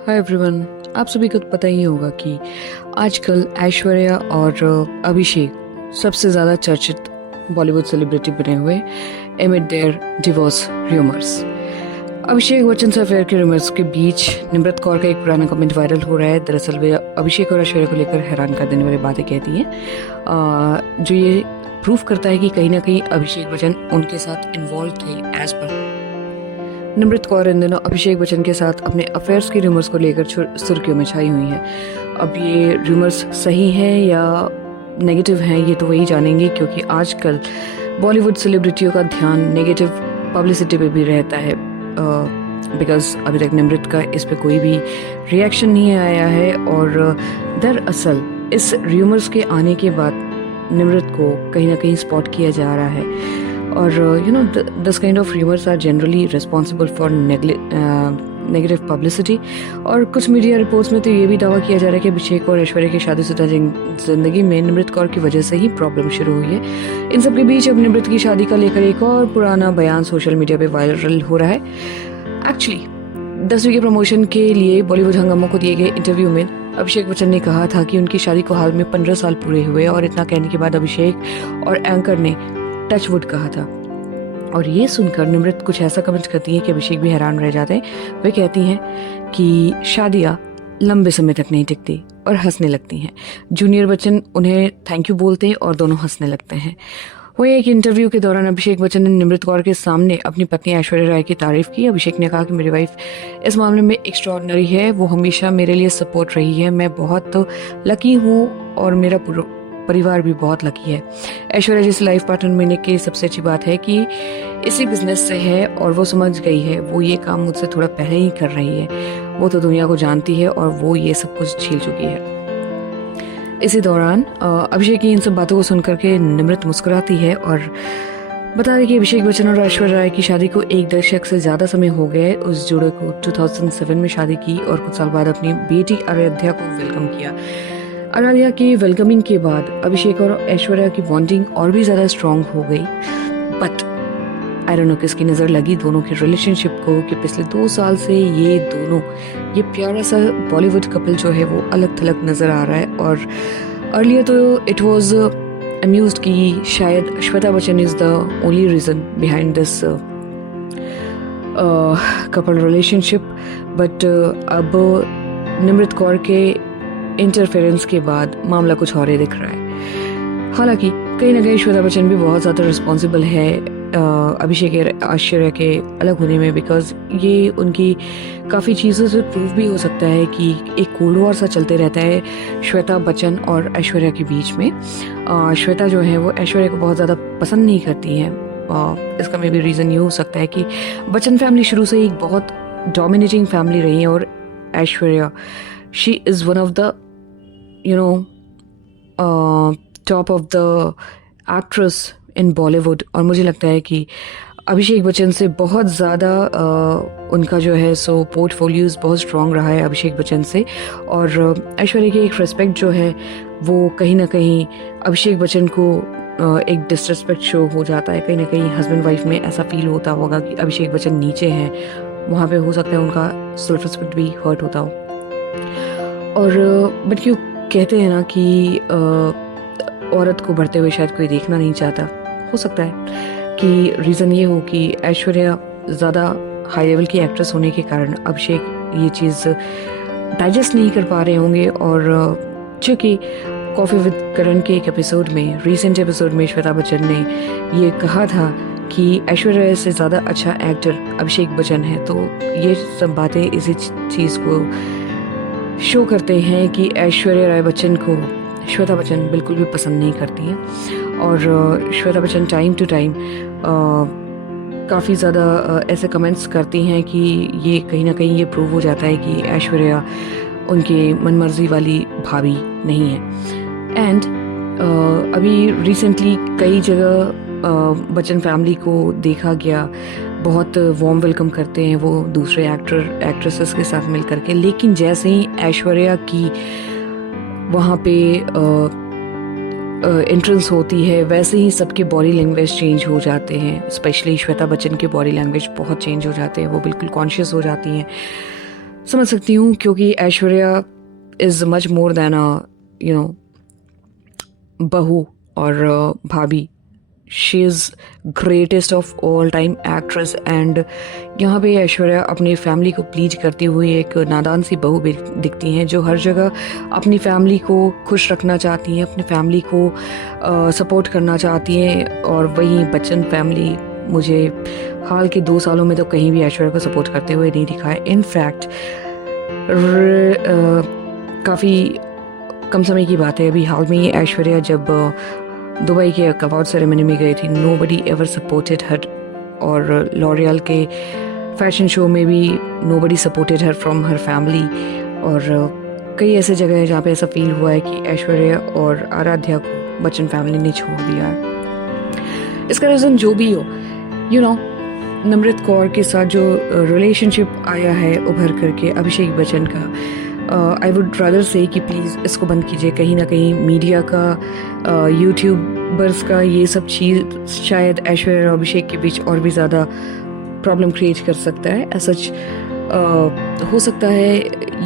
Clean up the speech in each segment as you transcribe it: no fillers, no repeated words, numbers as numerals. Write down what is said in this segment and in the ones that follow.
Hi everyone. आप सभी को तो पता ही होगा कि आजकल ऐश्वर्या और अभिषेक सबसे ज़्यादा चर्चित बॉलीवुड सेलिब्रिटी बने हुए एमिड there divorce rumours. Abhishek Bachchan से अफेयर के रूमर्स के बीच निम्रत कौर का एक पुराना कमेंट वायरल हो रहा है। दरअसल वे अभिषेक और ऐश्वर्या को लेकर हैरान कर देने वाली बातें कहती हैं, जो ये प्रूफ करता है कि कहीं ना कहीं अभिषेक बच्चन उनके साथ इन्वॉल्व थे। एज पर निम्रत कौर इन दिनों अभिषेक बच्चन के साथ अपने अफेयर्स के रूमर्स को लेकर सुर्खियों में छाई हुई हैं। अब ये रूमर्स सही हैं या नेगेटिव हैं, ये तो वही जानेंगे, क्योंकि आजकल बॉलीवुड सेलिब्रिटियों का ध्यान नेगेटिव पब्लिसिटी पे भी रहता है। बिकॉज अभी तक निम्रत का इस पे कोई भी रिएक्शन नहीं आया है, और दरअसल इस रूमर्स के आने के बाद निम्रत को कहीं ना कहीं स्पॉट किया जा रहा है। और this kind of rumours are generally responsible for negative publicity. और कुछ मीडिया रिपोर्ट्स में तो ये भी दावा किया जा रहा है कि अभिषेक और ऐश्वर्या की शादीशुदा जिंदगी में निम्रत कौर की वजह से ही प्रॉब्लम शुरू हुई है। इन सब के बीच अब निम्रत की शादी का लेकर एक और पुराना बयान सोशल मीडिया पे वायरल हो रहा है। एक्चुअली 10वीं के प्रमोशन के लिए बॉलीवुड हंगामा को दिए गए इंटरव्यू में अभिषेक बच्चन ने कहा था कि उनकी शादी को हाल में 15 साल पूरे हुए, और इतना कहने के बाद अभिषेक और एंकर ने टचवुड कहा था। और ये सुनकर निम्रत कुछ ऐसा कमेंट करती है कि अभिषेक भी हैरान रह जाते हैं। वे कहती हैं कि शादियाँ लंबे समय तक नहीं टिकती, और हंसने लगती हैं। जूनियर बच्चन उन्हें थैंक यू बोलते हैं और दोनों हंसने लगते हैं। वही एक इंटरव्यू के दौरान अभिषेक बच्चन ने निम्रत कौर के सामने अपनी पत्नी ऐश्वर्या राय की तारीफ की। अभिषेक ने कहा कि मेरी वाइफ इस मामले में एक्स्ट्रॉर्डनरी है, वो हमेशा मेरे लिए सपोर्ट रही है, मैं बहुत लकी हूँ और मेरा पूरा परिवार भी बहुत लकी है। ऐश्वर्या जैसे लाइफ पार्टनर मिलने की सबसे अच्छी बात है कि इसी बिजनेस से है और वो समझ गई है। वो ये काम मुझसे थोड़ा पहले ही कर रही है, वो तो दुनिया को जानती है और वो ये सब कुछ झेल चुकी है। इसी दौरान अभिषेक की इन सब बातों को सुनकर के निम्रत मुस्कुराती है और बता दें कि अभिषेक बच्चन और ऐश्वर्या राय की शादी को 1 दशक से ज्यादा समय हो गए। उस जोड़े को 2007 में शादी की और कुछ साल बाद अपनी बेटी आराध्या को वेलकम किया। आराध्या की वेलकमिंग के बाद अभिषेक और ऐश्वर्या की बॉन्डिंग और भी ज्यादा स्ट्रांग हो गई। बट आई डोंट नो किसकी नजर लगी दोनों के रिलेशनशिप को कि पिछले 2 साल से ये प्यारा सा बॉलीवुड कपल जो है वो अलग थलग नजर आ रहा है। और अर्लियर तो इट वाज अम्यूज्ड कि शायद Shweta Bachchan is the only reason behind this couple relationship. But अब निम्रत कौर के इंटरफेरेंस के बाद मामला कुछ और ही दिख रहा है। हालांकि कहीं ना कहीं श्वेता बच्चन भी बहुत ज़्यादा रिस्पॉन्सिबल है अभिषेक और ऐश्वर्या के अलग होने में, बिकॉज ये उनकी काफ़ी चीज़ों से प्रूव भी हो सकता है कि एक कोल्ड वॉर सा चलते रहता है श्वेता बच्चन और ऐश्वर्या के बीच में। श्वेता जो है वो ऐश्वर्या को बहुत ज़्यादा पसंद नहीं करती हैं। इसका मे भी रीज़न ये हो सकता है कि बच्चन फैमिली शुरू से एक बहुत डोमिनेटिंग फैमिली रही है, और Aishwarya she is one of the top of the actress in Bollywood. और मुझे लगता है कि अभिषेक बच्चन से बहुत ज़्यादा उनका जो है सो पोर्टफोलियोज बहुत स्ट्रॉन्ग रहा है अभिषेक बच्चन से। और ऐश्वर्या की एक रिस्पेक्ट जो है वो कहीं ना कहीं अभिषेक बच्चन को एक डिसरिस्पेक्ट शो हो जाता है। कहीं ना कहीं हस्बैंड वाइफ में ऐसा फील होता होगा कि अभिषेक बच्चन नीचे हैं, वहाँ पे हो सकता है उनका सेल्फ रिस्पेक्ट भी हर्ट होता हो। और बट क्यों कहते हैं ना कि औरत को बढ़ते हुए शायद कोई देखना नहीं चाहता। हो सकता है कि रीज़न ये हो कि ऐश्वर्या ज़्यादा हाई लेवल की एक्ट्रेस होने के कारण अभिषेक ये चीज़ डाइजेस्ट नहीं कर पा रहे होंगे। और चूँकि कॉफ़ी विद करण के एक एपिसोड में, रिसेंट एपिसोड में श्वेता बच्चन ने ये कहा था कि ऐश्वर्या से ज़्यादा अच्छा एक्टर अभिषेक बच्चन है, तो ये सब बातें इसी चीज़ को शो करते हैं कि ऐश्वर्या राय बच्चन को श्वेता बच्चन बिल्कुल भी पसंद नहीं करती हैं। और Shweta Bachchan time to time काफ़ी ज़्यादा ऐसे कमेंट्स करती हैं कि ये कहीं ना कहीं ये प्रूव हो जाता है कि ऐश्वर्या उनके मनमर्जी वाली भाभी नहीं है। एंड अभी रिसेंटली कई जगह बच्चन फैमिली को देखा गया, बहुत वार्म वेलकम करते हैं वो दूसरे एक्ट्रेसेस के साथ मिल करके। लेकिन जैसे ही ऐश्वर्या की वहाँ पे एंट्रेंस होती है, वैसे ही सबके बॉडी लैंग्वेज चेंज हो जाते हैं। स्पेशली श्वेता बच्चन के बॉडी लैंग्वेज बहुत चेंज हो जाते हैं, वो बिल्कुल कॉन्शियस हो जाती हैं। समझ सकती हूँ, क्योंकि Aishwarya is much more than बहू और भाभी. She is greatest of all time actress. And यहाँ पे ऐश्वर्या अपनी फैमिली को प्लीज करती हुई एक नादान सी बहू भी दिखती हैं, जो हर जगह अपनी फैमिली को खुश रखना चाहती हैं, अपनी फैमिली को सपोर्ट करना चाहती हैं. और वहीं बच्चन फैमिली मुझे हाल के 2 सालों में तो कहीं भी ऐश्वर्या को सपोर्ट करते हुए नहीं दिखा है. इनफैक्ट काफ़ी कम समय की बात है, अभी हाल में ही ऐश्वर्या जब दुबई के अवार्ड सेरेमनी में गई थी, नोबडी एवर सपोर्टेड हर. और लॉरियल के फैशन शो में भी nobody supported her from her family. और कई ऐसे जगह हैं जहाँ पे ऐसा फील हुआ है कि ऐश्वर्या और आराध्या को बच्चन फैमिली ने छोड़ दिया है. इसका रीज़न जो भी हो, नम्रत कौर के साथ जो रिलेशनशिप आया है उभर करके अभिषेक बच्चन का, आई वुड रादर से कि प्लीज़ इसको बंद कीजिए. कहीं ना कहीं मीडिया का, यूट्यूबर्स का ये सब चीज़ शायद ऐश्वर्या और अभिषेक के बीच और भी ज़्यादा प्रॉब्लम क्रिएट कर सकता है. सच हो सकता है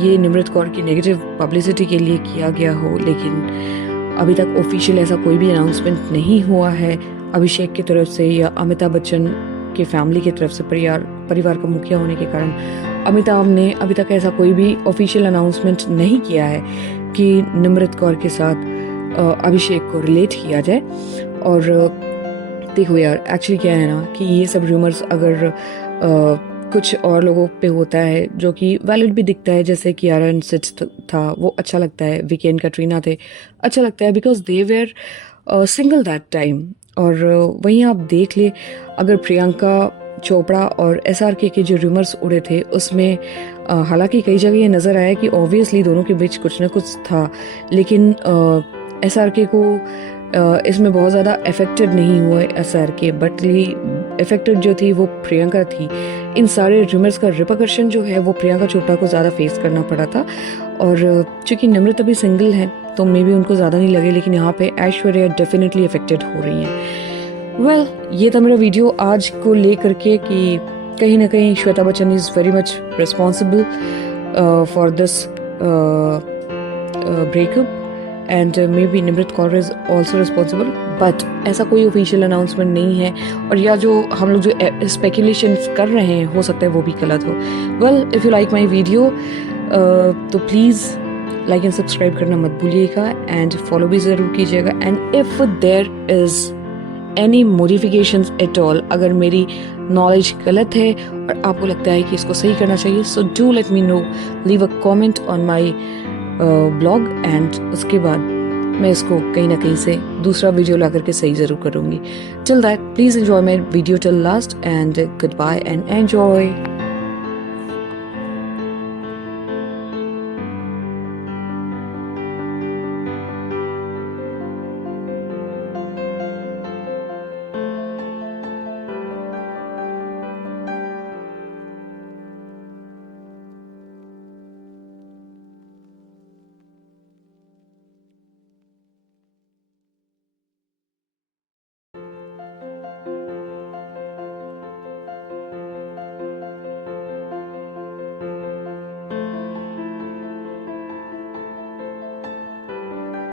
ये नम्रत कौर की नेगेटिव पब्लिसिटी के लिए किया गया हो, लेकिन अभी तक ऑफिशियल ऐसा कोई भी अनाउंसमेंट नहीं हुआ है अभिषेक की तरफ से या अमिताभ बच्चन की फैमिली की तरफ से. परिवार का मुखिया होने के कारण अमिताभ ने अभी तक ऐसा कोई भी ऑफिशियल अनाउंसमेंट नहीं किया है कि नम्रत कौर के साथ अभिषेक को रिलेट किया जाए. और देखो यार, एक्चुअली क्या है ना कि ये सब रूमर्स अगर कुछ और लोगों पे होता है जो कि वैलिड भी दिखता है, जैसे कि आर्यन सिट था, वो अच्छा लगता है. विकी कैटरीना थे, अच्छा लगता है, because they were single that time. और वहीं आप देख ले, अगर प्रियंका चोपड़ा और SRK के जो रूमर्स उड़े थे उसमें हालांकि कई जगह ये नज़र आया कि ऑब्वियसली दोनों के बीच कुछ ना कुछ था, लेकिन SRK को इसमें बहुत ज़्यादा अफेक्टेड नहीं हुए SRK, बट अफेक्टेड जो थी वो प्रियंका थी. इन सारे रूमर्स का रिपरकशन जो है वो प्रियंका चोपड़ा को ज़्यादा फेस करना पड़ा था. और चूँकि नम्रता अभी सिंगल है तो मे बी उनको ज़्यादा नहीं लगे, लेकिन यहाँ पे ऐश्वर्या डेफिनेटली अफेक्टेड हो रही हैं. वेल, ये था मेरा वीडियो आज को लेकर के कि कहीं ना कहीं Shweta Bachchan is very much responsible for this breakup and may be Nimrat Kaur is also responsible, but ऐसा कोई ऑफिशियल अनाउंसमेंट नहीं है. और या जो हम लोग जो स्पेकुलेशन कर रहे हैं हो सकता है वो भी गलत हो. Well, if you like my video तो प्लीज़ लाइक एंड सब्सक्राइब करना मत भूलिएगा एंड फॉलो भी ज़रूर कीजिएगा. And if there is any modifications at all, अगर मेरी नॉलेज गलत है और आपको लगता है कि इसको सही करना चाहिए, so do let me know, leave a comment on my blog and उसके बाद मैं इसको कहीं ना कहीं से दूसरा वीडियो ला करके सही ज़रूर करूँगी. Till that please enjoy my video till last and goodbye and enjoy.